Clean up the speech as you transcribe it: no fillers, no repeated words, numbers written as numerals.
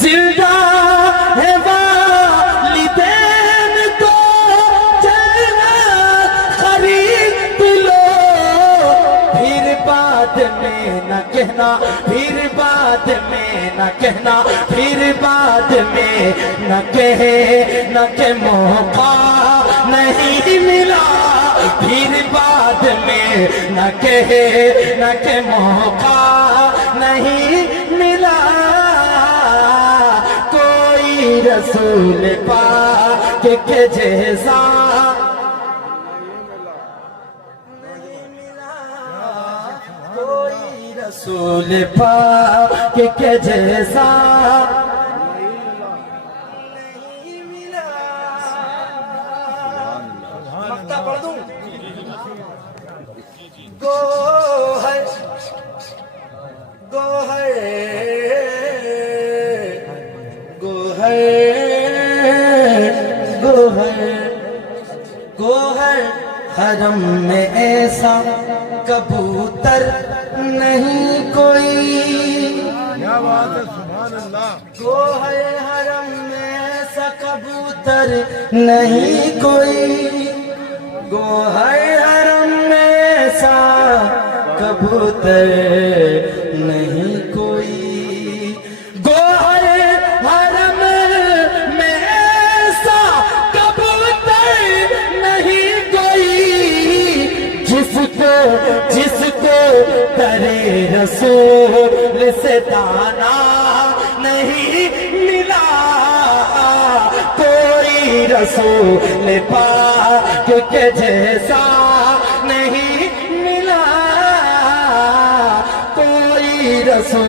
जिंदा है वालिदैन को जन्नत खरीद लो, फिर बाद में न कहना, फिर बाद में न कहना, फिर बाद में न के मौका नहीं मिला, फिर बाद में न के मौका नहीं मिला। कोई रसूल पाक के जैसा नहीं मिला, कोई रसूल पाक के जैसा नहीं मिला। मक्ता पढ़ दूं? गोहर गोहर गोहर गोहर गोहर हरम में ऐसा कबूतर नहीं कोई। क्या बात है, सुभान अल्लाह। गोहर हरम में ऐसा कबूतर नहीं कोई, गोहर हरम में ऐसा कबूतर नहीं कोई, गोहर हरम में ऐसा कबूतर नहीं कोई, जिसको करे रसूल से दाना नहीं मिला। कोई रसूल पाक के जैसा नहीं मिला, कोई रसूल